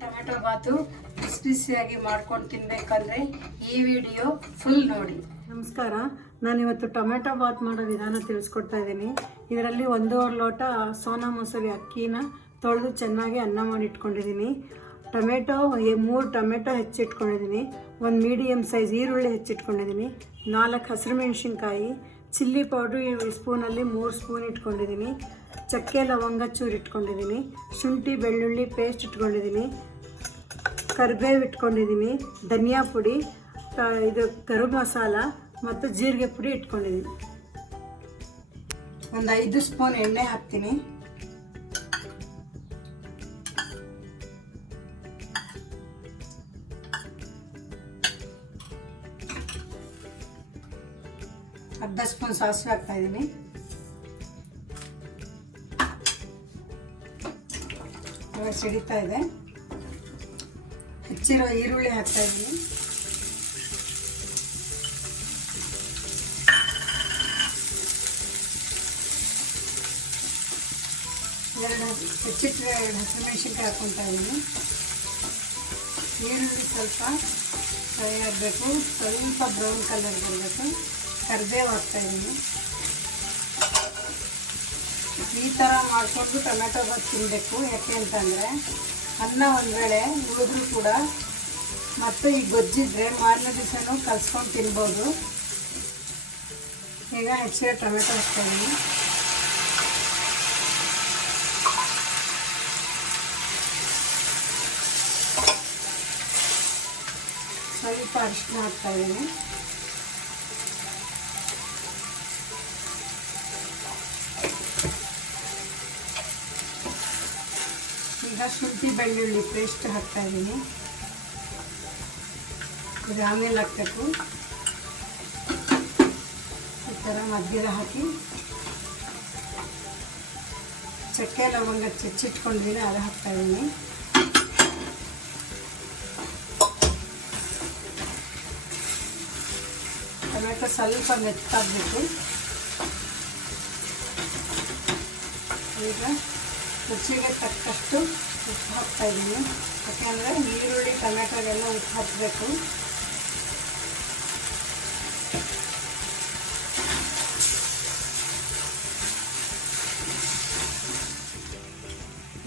Tomato ಬಾತು ಬಿಸಿಯಾಗಿ ಮಾಡ್ಕೊಂಡು ತಿನ್ನಬೇಕಂದ್ರೆ ಈ ವಿಡಿಯೋ ಫುಲ್ ನೋಡಿ. ನಮಸ್ಕಾರ. ನಾನಿವತ್ತು ಟೊಮೆಟೊ ಬಾತ್ ಮಾಡೋ ವಿಧಾನ ತಿಳಿಸ್ಕೊಡ್ತಾ ಇದ್ದೀನಿ. ಇದರಲ್ಲಿ 1.5 ಲೋಟ ಸೋನಾ ಮಸೂರಿ ಅಕ್ಕಿನ ತೊಳೆದು ಚೆನ್ನಾಗಿ ಅನ್ನ ಮಾಡಿ ಇಟ್ಕೊಂಡಿದ್ದೀನಿ. ಟೊಮೆಟೊ 3 ಟೊಮೆಟೊ ಹೆಚ್ಚಿಟ್ಕೊಂಡಿದ್ದೀನಿ. ಒಂದು ಮೀಡಿಯಮ್ ಸೈಜ್ ಈರುಳ್ಳಿ ಹೆಚ್ಚಿಟ್ಕೊಂಡಿದ್ದೀನಿ. 4 ಹಸಿರು ಮೆಣಸಿನ್ಕಾಯಿ, ಚಿಲ್ಲಿ ಪೌಡ್ರು ಈ ಸ್ಪೂನಲ್ಲಿ 3 ಸ್ಪೂನ್ ಇಟ್ಕೊಂಡಿದ್ದೀನಿ. ಚಕ್ಕೆ ಲವಂಗ ಚೂರು ಇಟ್ಕೊಂಡಿದ್ದೀನಿ. ಶುಂಠಿ ಬೆಳ್ಳುಳ್ಳಿ ಪೇಸ್ಟ್ ಇಟ್ಕೊಂಡಿದ್ದೀನಿ. ಕರಿಬೇವು ಇಟ್ಕೊಂಡಿದ್ದೀನಿ. ಧನಿಯಾ ಪುಡಿ, ಇದು ಗರಂ ಮಸಾಲ ಮತ್ತು ಜೀರಿಗೆ ಪುಡಿ ಇಟ್ಕೊಂಡಿದ್ದೀನಿ. ಒಂದು 5 ಸ್ಪೂನ್ ಎಣ್ಣೆ ಹಾಕ್ತೀನಿ. ಅರ್ಧ ಸ್ಪೂನ್ ಸಾಸಿವೆ ಹಾಕ್ತಾ ಇದ್ದೀನಿ. ಇವಾಗ ಸಿಡಿತಾ ಇದೆ. ಹೆಚ್ಚಿರೋ ಈರುಳ್ಳಿ ಹಾಕ್ತಾ ಇದ್ದೀನಿ. ಹೆಚ್ಚಿಟ್ಟರೆ 2 ಹಸಿಮೆಣಸಿನ್ಕಾಯಿ ಹಾಕ್ಕೊತಾ ಇದ್ದೀನಿ. ಈರುಳ್ಳಿ ಸ್ವಲ್ಪ ಫ್ರೈ ಆಗಬೇಕು, ಸ್ವಲ್ಪ ಬ್ರೌನ್ ಕಲರ್ ಬರಬೇಕು. ಕರಿಬೇವು ಹಾಕ್ತಾ ಇದ್ದೀನಿ. ಈ ಥರ ಮಾಡಿಕೊಂಡು ಟೊಮೆಟೊ ಬಾತ್ ತಿನ್ನಬೇಕು. ಯಾಕೆ ಅಂತಂದರೆ ಅನ್ನ ಒಂದು ವೇಳೆ ಉಳಿದ್ರೂ ಕೂಡ ಮತ್ತು ಈ ಗೊಜ್ಜಿದ್ರೆ ಮಾರನೇ ದಿವಸನೂ ಕಲ್ಸ್ಕೊಂಡು ತಿನ್ಬೋದು. ಈಗ ಹೆಚ್ಚಿಗೆ ಟೊಮೆಟೊ ಹಾಕ್ತಾ ಇದ್ದೀನಿ. ಸ್ವಲ್ಪ ಅರಿಶಿನ ಹಾಕ್ತಾ ಇದ್ದೀನಿ. ಈಗ ಶುಂಠಿ ಬೆಳ್ಳುಳ್ಳಿ ಪೇಸ್ಟ್ ಹಾಕ್ತಾ ಇದ್ದೀನಿ. ಇದು ಆಮೇಲೆ ಹಾಕಬೇಕು. ಈ ಥರ ಮಧ್ಯದ ಹಾಕಿ ಚಕ್ಕೆ ಲವಂಗ ಹೆಚ್ಚಿಟ್ಕೊಂಡಿದ್ದೀನಿ, ಅದು ಹಾಕ್ತಾ ಇದ್ದೀನಿ. ಟೊಮೆಟೊ ಸ್ವಲ್ಪ ಮೆತ್ತಾಗಬೇಕು. ಈಗ ರುಚಿಗೆ ತಕ್ಕಷ್ಟು ಉಪ್ಪು ಹಾಕ್ತಾ ಇದ್ದೀನಿ. ಯಾಕೆಂದರೆ ಈರುಳ್ಳಿ ಟೊಮೆಟೊಗೆಲ್ಲ ಉಪ್ಪು ಹಾಕಬೇಕು.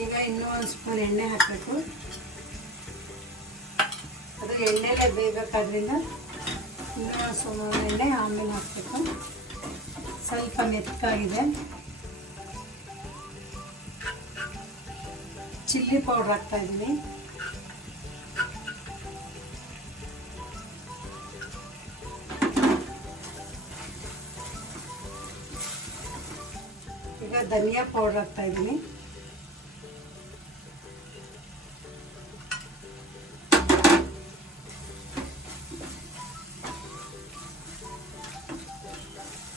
ಈಗ ಇನ್ನೂ 1 ಸ್ಪೂನ್ ಎಣ್ಣೆ ಹಾಕಬೇಕು. ಅದು ಎಣ್ಣೆಲೇ ಬೇಯಬೇಕಾದ್ರಿಂದ ಇನ್ನೂ 1 ಸ್ಪೂನ್ ಎಣ್ಣೆ ಆಮೇಲೆ ಹಾಕಬೇಕು. ಸ್ವಲ್ಪ ಮೆತ್ತಗಾಗಿದೆ. ಚಿಲ್ಲಿ ಪೌಡ್ರ್ ಹಾಕ್ತಾ ಇದ್ದೀನಿ. ಈಗ ಧನಿಯಾ ಪೌಡ್ರ್ ಹಾಕ್ತಾ ಇದ್ದೀನಿ.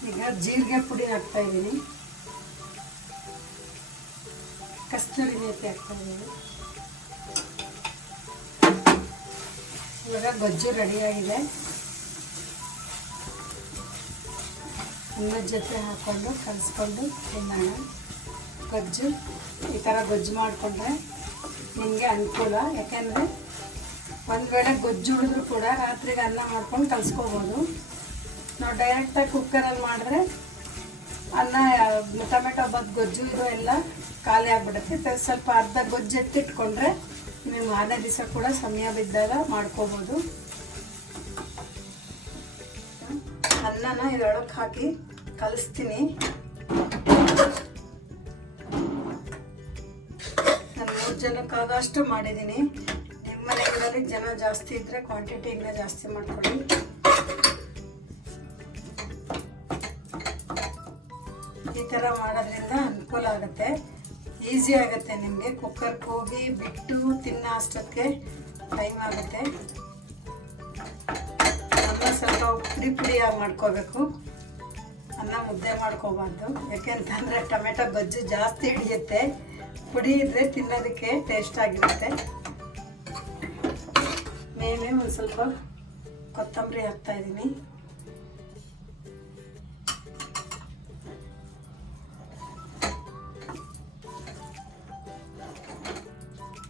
ಈಗ ಜೀರಿಗೆ ಪುಡಿ ಹಾಕ್ತಾ ಇದ್ದೀನಿ. ಕಸ್ತೂರಿ ಮೇಥಿ ಹಾಕ್ತಾ ಇದ್ದೀನಿ. ಇವಾಗ ಗೊಜ್ಜು ರೆಡಿಯಾಗಿದೆ. ಅನ್ನದ ಜೊತೆ ಹಾಕ್ಕೊಂಡು ಕಲಿಸ್ಕೊಂಡು ತಿನ್ನೋಣ. ಗೊಜ್ಜು ಈ ಥರ ಗೊಜ್ಜು ಮಾಡಿಕೊಂಡ್ರೆ ನಿಮಗೆ ಅನುಕೂಲ. ಯಾಕೆಂದರೆ ಒಂದು ವೇಳೆ ಗೊಜ್ಜು ಉಳಿದ್ರೂ ಕೂಡ ರಾತ್ರಿಗೆ ಅನ್ನ ಮಾಡ್ಕೊಂಡು ಕಲಿಸ್ಕೋಬೋದು. ನಾವು ಡೈರೆಕ್ಟಾಗಿ ಕುಕ್ಕರಲ್ಲಿ ಮಾಡಿದ್ರೆ ಅನ್ನ ಟೊಮೆಟೊ ಬಾತ್ ಗೊಜ್ಜು ಇದು ಎಲ್ಲ ಖಾಲಿ ಆಗಿಬಿಡುತ್ತೆ. ಸ್ವಲ್ಪ ಅರ್ಧ ಗೊಜ್ಜು ಎತ್ತಿಟ್ಕೊಂಡ್ರೆ ನೀವು ಮಾರನೇ ದಿವಸ ಕೂಡ ಸಮಯ ಬಿದ್ದಾಗ ಮಾಡ್ಕೋಬೋದು. ಅನ್ನನ ಇದರೊಳಗೆ ಹಾಕಿ ಕಲಿಸ್ತೀನಿ. ನಾನು 3 ಜನಕ್ಕಾಗಷ್ಟು ಮಾಡಿದ್ದೀನಿ. ನಿಮ್ಮ ಮನೆಗಳಲ್ಲಿ ಜನ ಜಾಸ್ತಿ ಇದ್ದರೆ ಕ್ವಾಂಟಿಟಿ ಇನ್ನೂ ಜಾಸ್ತಿ ಮಾಡ್ಕೊಳ್ಳಿ. ಈ ಥರ ಮಾಡೋದ್ರಿಂದ ಅನುಕೂಲ ಆಗುತ್ತೆ, ಈಸಿ ಆಗುತ್ತೆ ನಿಮಗೆ. ಕುಕ್ಕರ್ಗೆ ಹೋಗಿ ಬಿಟ್ಟು ತಿನ್ನೋ ಅಷ್ಟೊತ್ತಿಗೆ ಟೈಮ್ ಆಗುತ್ತೆ. ಅನ್ನ ಸ್ವಲ್ಪ ಪುಡಿಯಾಗಿ ಮಾಡ್ಕೋಬೇಕು. ಅನ್ನ ಮುದ್ದೆ ಮಾಡ್ಕೋಬಾರ್ದು. ಯಾಕೆಂತಂದರೆ ಟೊಮೆಟೊ ಗೊಜ್ಜು ಜಾಸ್ತಿ ಹಿಡಿಯುತ್ತೆ. ಪುಡಿ ಇದ್ದರೆ ತಿನ್ನೋದಕ್ಕೆ ಟೇಸ್ಟ್ ಆಗಿರುತ್ತೆ. ಮೇಲೆ ಒಂದು ಸ್ವಲ್ಪ ಕೊತ್ತಂಬರಿ ಹಾಕ್ತಾಯಿದ್ದೀನಿ.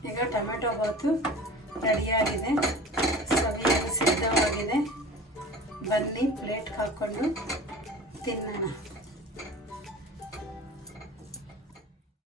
ಈಗ ಟೊಮೆಟೊ ಬಾತು ರೆಡಿಯಾಗಿದೆ, ಸವಿಯಲು ಸಿದ್ಧವಾಗಿದೆ. ಬನ್ನಿ ಪ್ಲೇಟ್ಗೆ ಹಾಕ್ಕೊಂಡು ತಿನ್ನೋಣ.